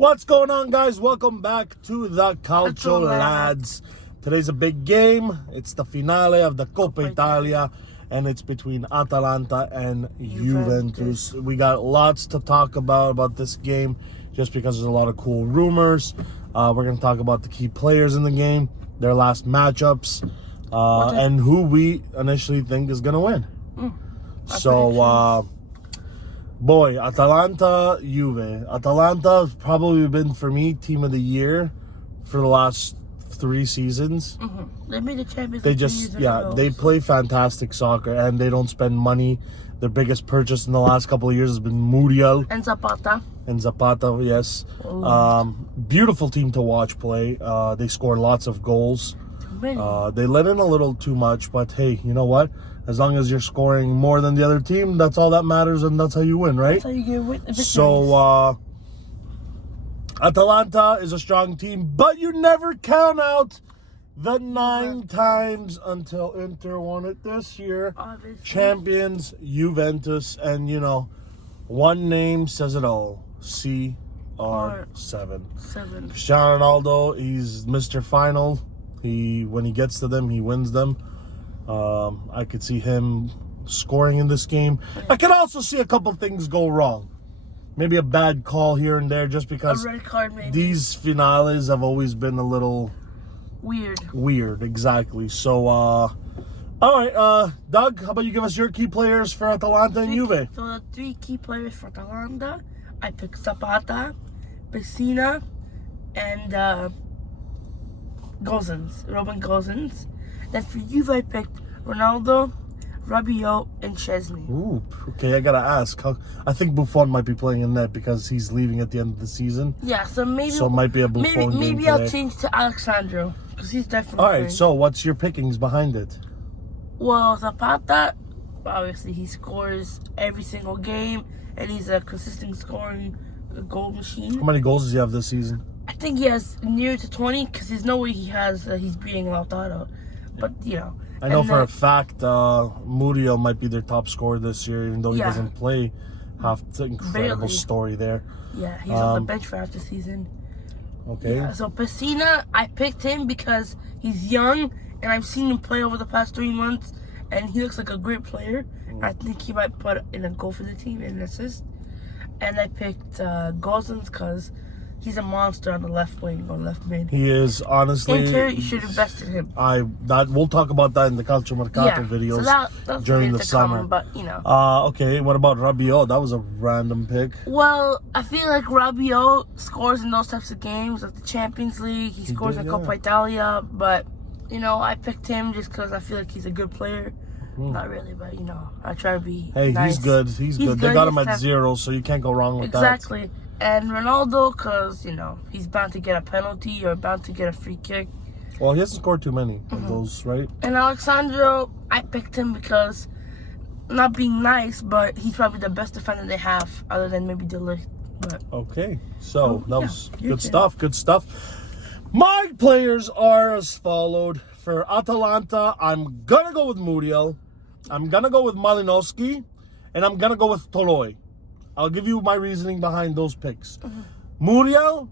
What's going on, guys? Welcome back to the Calcio Lads. Today's a big game. It's the finale of the Coppa Italia, and it's between Atalanta and Juventus. We got lots to talk about this game, just because there's a lot of cool rumors. We're going to talk about the key players in the game, their last matchups, and who we initially think is going to win. Boy, Atalanta, Juve. Atalanta's probably been, for me, team of the year for the last 3 seasons. They made the Champions League. They play fantastic soccer, and they don't spend money. Their biggest purchase in the last couple of years has been Muriel. And Zapata. Yes. Beautiful team to watch play. They score lots of goals. They let in a little too much, but hey, you know what? As long as you're scoring more than the other team, that's all that matters, and that's how you win, right? That's how you get victories. So, Atalanta is a strong team, but you never count out the 9 times until Inter won it this year. Obviously. Champions, Juventus, and you know, one name says it all. CR7. Cristiano Ronaldo, he's Mr. Final. When he gets to them, he wins them. I could see him scoring in this game. I could also see a couple things go wrong. Maybe a bad call here and there, just because a red card, maybe. These finales have always been a little weird, exactly. So, all right, Doug, how about you give us your key players for Atalanta and Juve? So the 3 key players for Atalanta, I picked Zapata, Pessina, and Robin Gosens. Then for Juve, I picked Ronaldo, Rabiot, and Chesney. Ooh, okay, I gotta ask. I think Buffon might be playing in net because he's leaving at the end of the season. Yeah, so maybe it might be a Buffon game maybe I'll change to Alexandro, because he's definitely all right, playing. So what's your pickings behind it? Well, Zapata, obviously he scores every single game, and he's a consistent scoring goal machine. How many goals does he have this season? I think he has near to 20, because there's no way he's beating Lautaro. But, you know. I know for a fact Muriel might be their top scorer this year, even though he doesn't play. It's an incredible story there. Yeah, he's on the bench for half the season. Okay. Yeah, so Pessina, I picked him because he's young, and I've seen him play over the past 3 months, and he looks like a great player. I think he might put in a goal for the team and an assist. And I picked Gosens because he's a monster on the left wing or left mid. He is, honestly. Inter, you should invest in him. We'll talk about that in the Calcio Mercato videos that's during the summer. But you know. Okay. What about Rabiot? That was a random pick. Well, I feel like Rabiot scores in those types of games, like the Champions League. He scores in Coppa Italia, but you know, I picked him just because I feel like he's a good player. Not really, but you know, I try to be. Hey, nice. He's good. He's good. They got him at 0, so you can't go wrong with that. Exactly. And Ronaldo, because, you know, he's bound to get a penalty or bound to get a free kick. Well, he hasn't scored too many of those, right? And Alexandro, I picked him because, not being nice, but he's probably the best defender they have, other than maybe De Ligt. But okay, so that was good stuff. Good stuff. My players are as followed. For Atalanta, I'm going to go with Muriel. I'm going to go with Malinowski. And I'm going to go with Toloi. I'll give you my reasoning behind those picks. Muriel,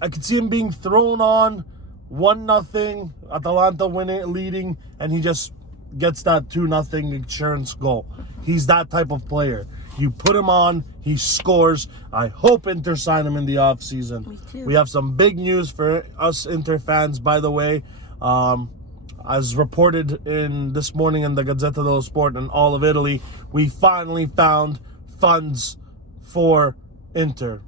I could see him being thrown on 1-0, Atalanta leading, and he just gets that 2-0 insurance goal. He's that type of player. You put him on, he scores. I hope Inter sign him in the offseason. Me too. We have some big news for us Inter fans, by the way. As reported in this morning in the Gazzetta dello Sport and all of Italy, we finally found funds for Inter.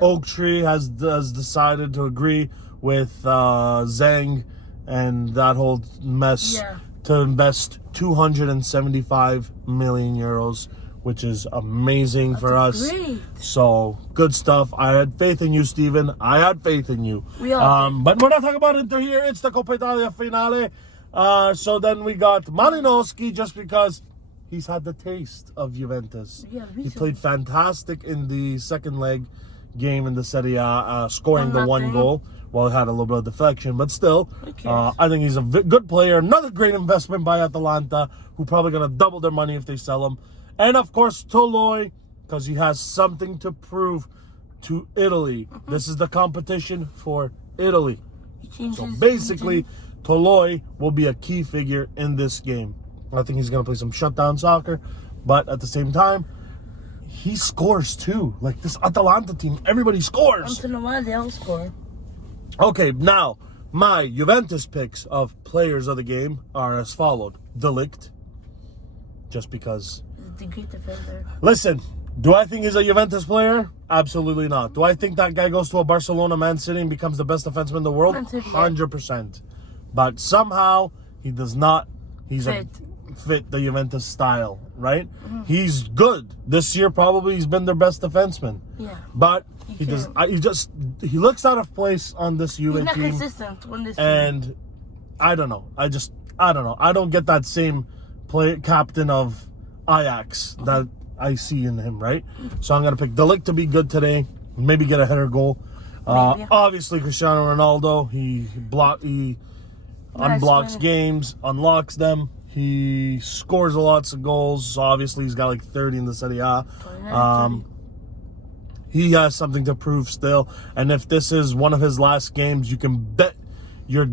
Oak Tree has decided to agree with Zhang and that whole mess to invest 275 million euros, which is amazing for us. Great. So good stuff. I had faith in you, Steven. I had faith in you. We all but we're not talking about Inter here. It's the Coppa Italia finale. So then we got Malinowski, just because he's had the taste of Juventus. He played fantastic in the second leg game in the Serie A, scoring the 1 goal. Well, it had a little bit of deflection, but still, I think he's a good player. Another great investment by Atalanta, who probably going to double their money if they sell him. And of course, Toloi, because he has something to prove to Italy. This is the competition for Italy. He changed So his basically, region. Toloi will be a key figure in this game. I think he's going to play some shutdown soccer, but at the same time, he scores too. Like this Atalanta team, everybody scores. Once in a while, they all score. Okay, now my Juventus picks of players of the game are as followed. De Ligt, just because. He's the great defender. Listen, do I think he's a Juventus player? Absolutely not. Do I think that guy goes to a Barcelona, Man City, and becomes the best defenseman in the world? Man City, yeah. 100%. But somehow he does not. He's fit the Juventus style, right? He's good this year. Probably he's been their best defenseman. Yeah. But he does. He looks out of place on this Juve He's not team. consistent on this And I don't know. I don't know. I don't get that same captain of Ajax that I see in him, right? So I'm gonna pick De Ligt to be good today. Maybe get a header goal. Obviously Cristiano Ronaldo. He unblocks games, unlocks them. He scores lots of goals. So obviously he's got like 30 in the Serie A. He has something to prove still. And if this is one of his last games, you can bet you're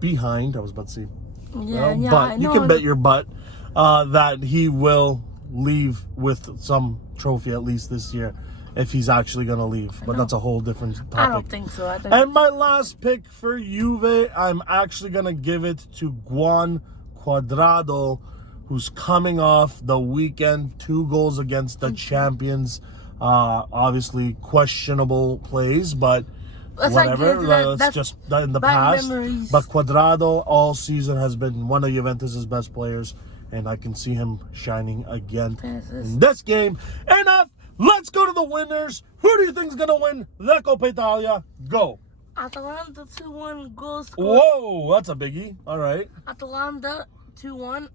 behind. I was about to say, but you can bet your butt that he will leave with some trophy at least this year, if he's actually going to leave. But that's a whole different topic. I don't think so. And my last pick for Juve, I'm actually going to give it to Juan Cuadrado, who's coming off the weekend 2 goals against the champions. Obviously questionable plays, but whatever. That's just in the past. Memories. But Cuadrado all season has been one of Juventus' best players, and I can see him shining again in this game. Enough. Let's go to the winners. Who do you think is going to win the Coppa Italia? Go. Atalanta 2-1 goals. Whoa, that's a biggie. All right. Atalanta 2-1.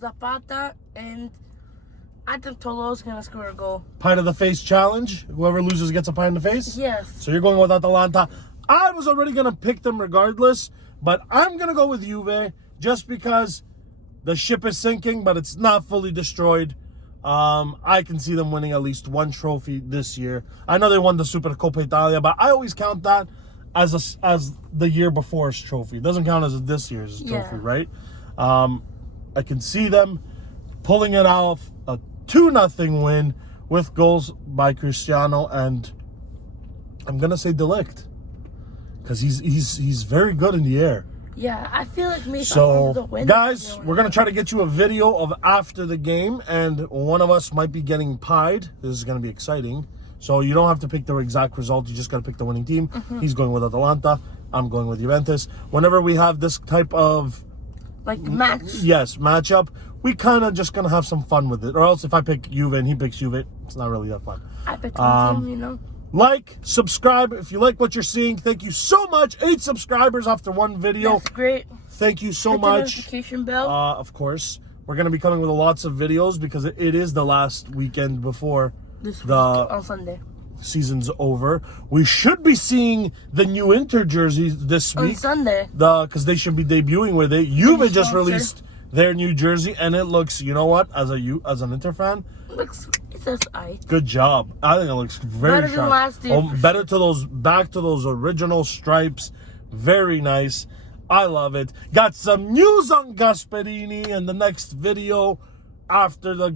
Zapata, and I think Tolo's gonna score a goal. Pie to the face challenge. Whoever loses gets a pie in the face? Yes. So you're going with Atalanta. I was already going to pick them regardless, but I'm going to go with Juve just because the ship is sinking, but it's not fully destroyed. I can see them winning at least 1 trophy this year. I know they won the Super Coppa Italia, but I always count that as the year before's trophy. It doesn't count as this year's trophy, right? I can see them pulling it off, a 2-0 win with goals by Cristiano, and I'm gonna say De Ligt because he's very good in the air. Yeah, I feel like maybe. So, guys, we're gonna try to get you a video of after the game, and one of us might be getting pied. This is gonna be exciting. So you don't have to pick the exact result. You just gotta pick the winning team. He's going with Atalanta. I'm going with Juventus. Whenever we have this type of matchup, we kind of just gonna have some fun with it. Or else if I pick Juve and he picks Juve, it's not really that fun. I picked one team, Like, subscribe if you like what you're seeing. Thank you so much. 8 subscribers after 1 video. That's great. Thank you so Hit much. the notification bell. Of course. We're going to be coming with lots of videos because it is the last weekend before on Sunday. Season's over. We should be seeing the new Inter jerseys this week. On Sunday. Because they should be debuting with it. Juve just released their new jersey, and it looks, you know what, as an Inter fan, It says ice. good job. I think it looks very better sharp. than last year. Better to back to those original stripes. Very nice. I love it. Got some news on Gasperini in the next video after the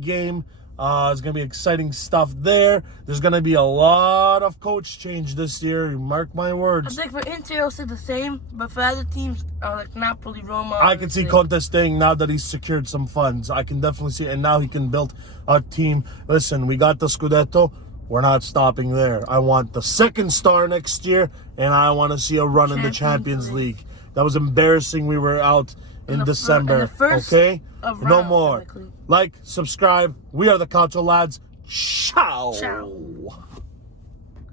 game. It's gonna be exciting stuff there. There's gonna be a lot of coach change this year. Mark my words. I think for Inter it'll stay the same, but for other teams like Napoli, Roma, I can see Conte staying now that he's secured some funds. I can definitely see, and now he can build a team. Listen, we got the Scudetto. We're not stopping there. I want the 2nd star next year, and I want to see a run in the Champions League. That was embarrassing. We were out in December. Okay? No more. Like, subscribe. We are the Calcio Lads. Ciao. Ciao.